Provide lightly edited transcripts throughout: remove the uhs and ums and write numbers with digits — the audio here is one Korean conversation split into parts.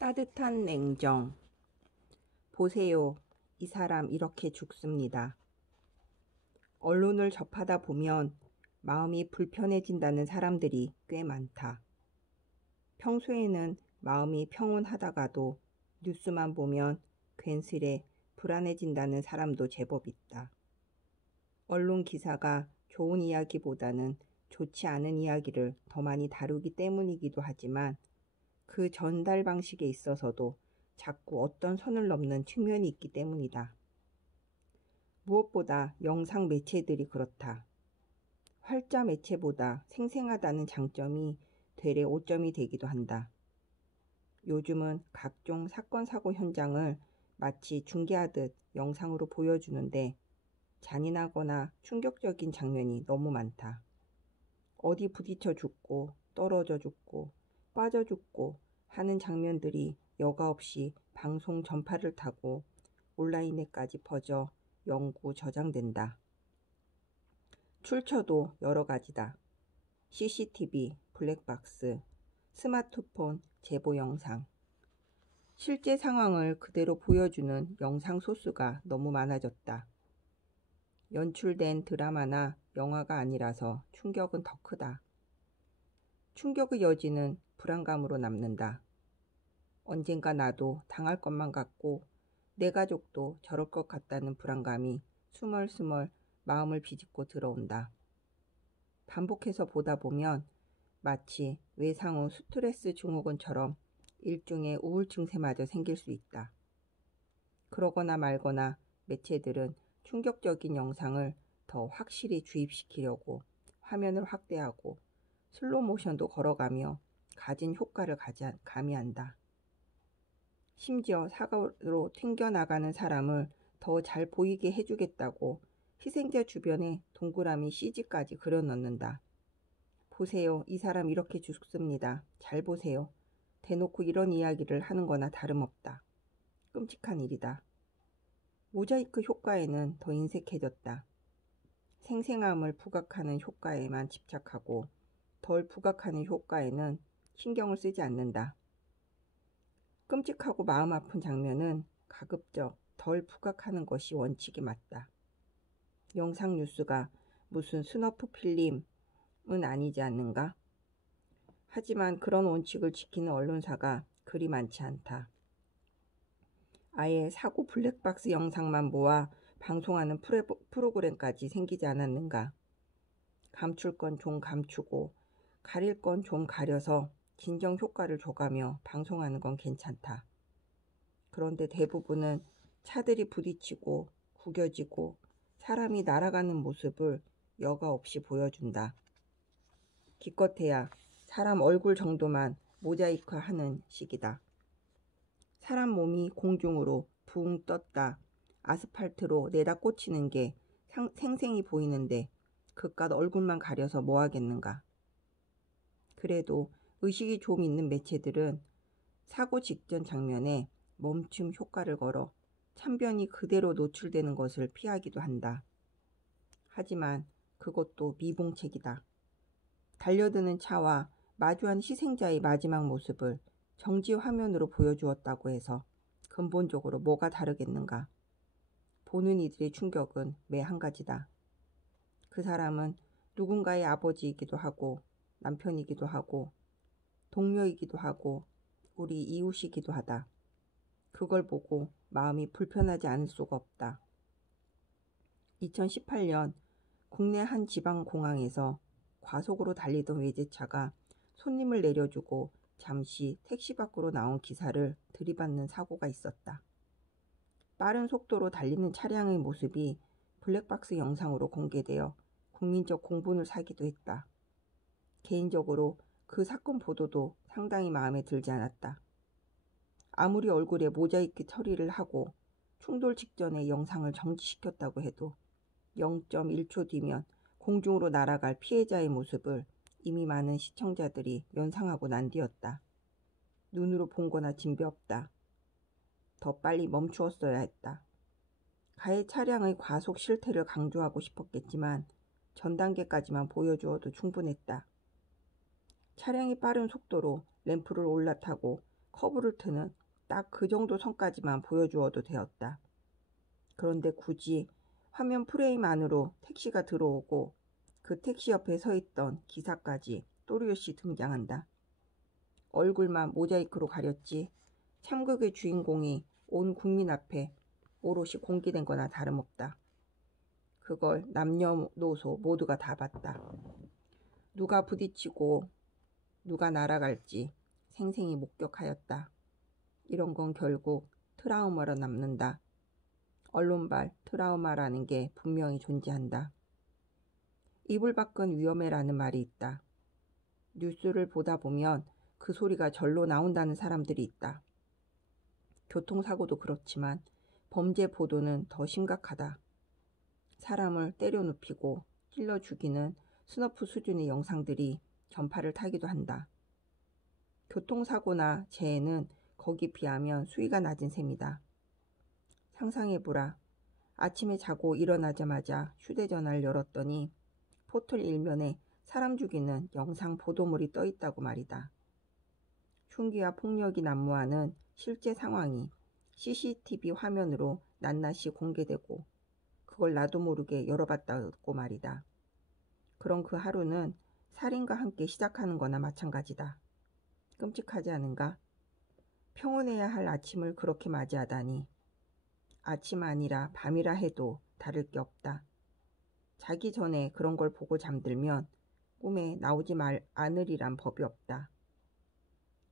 따뜻한 냉정. 보세요. 이 사람 이렇게 죽습니다. 언론을 접하다 보면 마음이 불편해진다는 사람들이 꽤 많다. 평소에는 마음이 평온하다가도 뉴스만 보면 괜스레 불안해진다는 사람도 제법 있다. 언론 기사가 좋은 이야기보다는 좋지 않은 이야기를 더 많이 다루기 때문이기도 하지만 그 전달 방식에 있어서도 자꾸 어떤 선을 넘는 측면이 있기 때문이다. 무엇보다 영상 매체들이 그렇다. 활자 매체보다 생생하다는 장점이 되레 오점이 되기도 한다. 요즘은 각종 사건 사고 현장을 마치 중계하듯 영상으로 보여주는데 잔인하거나 충격적인 장면이 너무 많다. 어디 부딪혀 죽고 떨어져 죽고 빠져 죽고 하는 장면들이 여과 없이 방송 전파를 타고 온라인에까지 퍼져 영구 저장된다. 출처도 여러 가지다. CCTV, 블랙박스, 스마트폰 제보 영상. 실제 상황을 그대로 보여주는 영상 소스가 너무 많아졌다. 연출된 드라마나 영화가 아니라서 충격은 더 크다. 충격의 여지는 불안감으로 남는다. 언젠가 나도 당할 것만 같고 내 가족도 저럴 것 같다는 불안감이 스멀스멀 마음을 비집고 들어온다. 반복해서 보다 보면 마치 외상후 스트레스 증후군처럼 일종의 우울증세마저 생길 수 있다. 그러거나 말거나 매체들은 충격적인 영상을 더 확실히 주입시키려고 화면을 확대하고 슬로모션도 걸어가며 가진 효과를 가미한다. 심지어 사고로 튕겨나가는 사람을 더 잘 보이게 해주겠다고 희생자 주변에 동그라미 CG까지 그려넣는다. 보세요. 이 사람 이렇게 죽습니다. 잘 보세요. 대놓고 이런 이야기를 하는 거나 다름없다. 끔찍한 일이다. 모자이크 효과에는 더 인색해졌다. 생생함을 부각하는 효과에만 집착하고 덜 부각하는 효과에는 신경을 쓰지 않는다. 끔찍하고 마음 아픈 장면은 가급적 덜 부각하는 것이 원칙이 맞다. 영상 뉴스가 무슨 스너프 필름은 아니지 않는가? 하지만 그런 원칙을 지키는 언론사가 그리 많지 않다. 아예 사고 블랙박스 영상만 모아 방송하는 프로그램까지 생기지 않았는가? 감출 건 좀 감추고 가릴 건 좀 가려서 진정 효과를 줘가며 방송하는 건 괜찮다. 그런데 대부분은 차들이 부딪히고 구겨지고 사람이 날아가는 모습을 여과 없이 보여준다. 기껏해야 사람 얼굴 정도만 모자이크 하는 식이다. 사람 몸이 공중으로 붕 떴다 아스팔트로 내다 꽂히는 게 생생히 보이는데 그깟 얼굴만 가려서 뭐 하겠는가. 그래도 의식이 좀 있는 매체들은 사고 직전 장면에 멈춤 효과를 걸어 참변이 그대로 노출되는 것을 피하기도 한다. 하지만 그것도 미봉책이다. 달려드는 차와 마주한 희생자의 마지막 모습을 정지 화면으로 보여주었다고 해서 근본적으로 뭐가 다르겠는가. 보는 이들의 충격은 매 한 가지다. 그 사람은 누군가의 아버지이기도 하고 남편이기도 하고 동료이기도 하고 우리 이웃이기도 하다. 그걸 보고 마음이 불편하지 않을 수가 없다. 2018년 국내 한 지방공항에서 과속으로 달리던 외제차가 손님을 내려주고 잠시 택시 밖으로 나온 기사를 들이받는 사고가 있었다. 빠른 속도로 달리는 차량의 모습이 블랙박스 영상으로 공개되어 국민적 공분을 사기도 했다. 개인적으로 그 사건 보도도 상당히 마음에 들지 않았다. 아무리 얼굴에 모자이크 처리를 하고 충돌 직전에 영상을 정지시켰다고 해도 0.1초 뒤면 공중으로 날아갈 피해자의 모습을 이미 많은 시청자들이 연상하고 난 뒤였다. 눈으로 본 거나 진배 없다. 더 빨리 멈추었어야 했다. 가해 차량의 과속 실태를 강조하고 싶었겠지만 전 단계까지만 보여주어도 충분했다. 차량이 빠른 속도로 램프를 올라타고 커브를 트는 딱 그 정도 선까지만 보여주어도 되었다. 그런데 굳이 화면 프레임 안으로 택시가 들어오고 그 택시 옆에 서 있던 기사까지 또렷이 등장한다. 얼굴만 모자이크로 가렸지 참극의 주인공이 온 국민 앞에 오롯이 공개된 거나 다름없다. 그걸 남녀노소 모두가 다 봤다. 누가 부딪히고 누가 날아갈지 생생히 목격하였다. 이런 건 결국 트라우마로 남는다. 언론발 트라우마라는 게 분명히 존재한다. 이불 밖은 위험해라는 말이 있다. 뉴스를 보다 보면 그 소리가 절로 나온다는 사람들이 있다. 교통사고도 그렇지만 범죄 보도는 더 심각하다. 사람을 때려 눕히고 찔러 죽이는 스너프 수준의 영상들이 전파를 타기도 한다. 교통사고나 재해는 거기 비하면 수위가 낮은 셈이다. 상상해보라. 아침에 자고 일어나자마자 휴대전화를 열었더니 포털 일면에 사람 죽이는 영상 보도물이 떠있다고 말이다. 흉기와 폭력이 난무하는 실제 상황이 CCTV 화면으로 낱낱이 공개되고 그걸 나도 모르게 열어봤다고 말이다. 그럼 그 하루는 살인과 함께 시작하는 거나 마찬가지다. 끔찍하지 않은가? 평온해야 할 아침을 그렇게 맞이하다니. 아침 아니라 밤이라 해도 다를 게 없다. 자기 전에 그런 걸 보고 잠들면 꿈에 나오지 않으리란 법이 없다.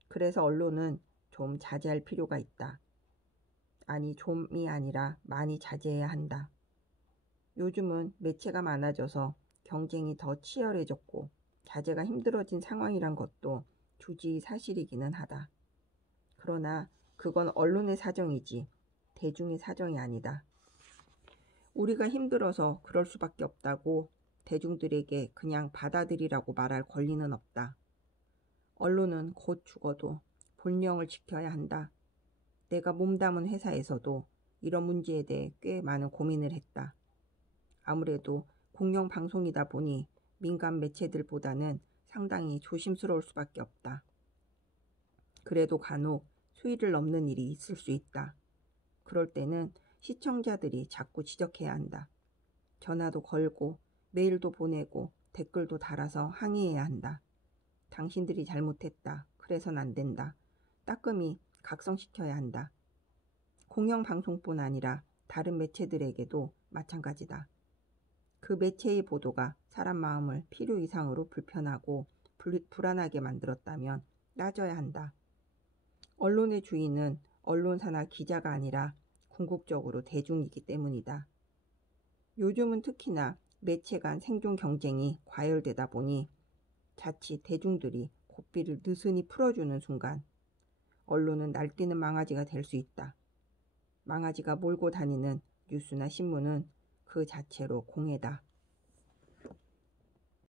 그래서 언론은 좀 자제할 필요가 있다. 아니, 좀이 아니라 많이 자제해야 한다. 요즘은 매체가 많아져서 경쟁이 더 치열해졌고 자제가 힘들어진 상황이란 것도 주지 사실이기는 하다. 그러나 그건 언론의 사정이지 대중의 사정이 아니다. 우리가 힘들어서 그럴 수밖에 없다고 대중들에게 그냥 받아들이라고 말할 권리는 없다. 언론은 곧 죽어도 본령을 지켜야 한다. 내가 몸담은 회사에서도 이런 문제에 대해 꽤 많은 고민을 했다. 아무래도 공영방송이다 보니 민간 매체들보다는 상당히 조심스러울 수밖에 없다. 그래도 간혹 수위를 넘는 일이 있을 수 있다. 그럴 때는 시청자들이 자꾸 지적해야 한다. 전화도 걸고 메일도 보내고 댓글도 달아서 항의해야 한다. 당신들이 잘못했다. 그래선 안 된다. 따끔히 각성시켜야 한다. 공영방송뿐 아니라 다른 매체들에게도 마찬가지다. 그 매체의 보도가 사람 마음을 필요 이상으로 불편하고 불안하게 만들었다면 따져야 한다. 언론의 주인은 언론사나 기자가 아니라 궁극적으로 대중이기 때문이다. 요즘은 특히나 매체 간 생존 경쟁이 과열되다 보니 자칫 대중들이 고삐를 느슨히 풀어주는 순간 언론은 날뛰는 망아지가 될 수 있다. 망아지가 몰고 다니는 뉴스나 신문은 그 자체로 공해다.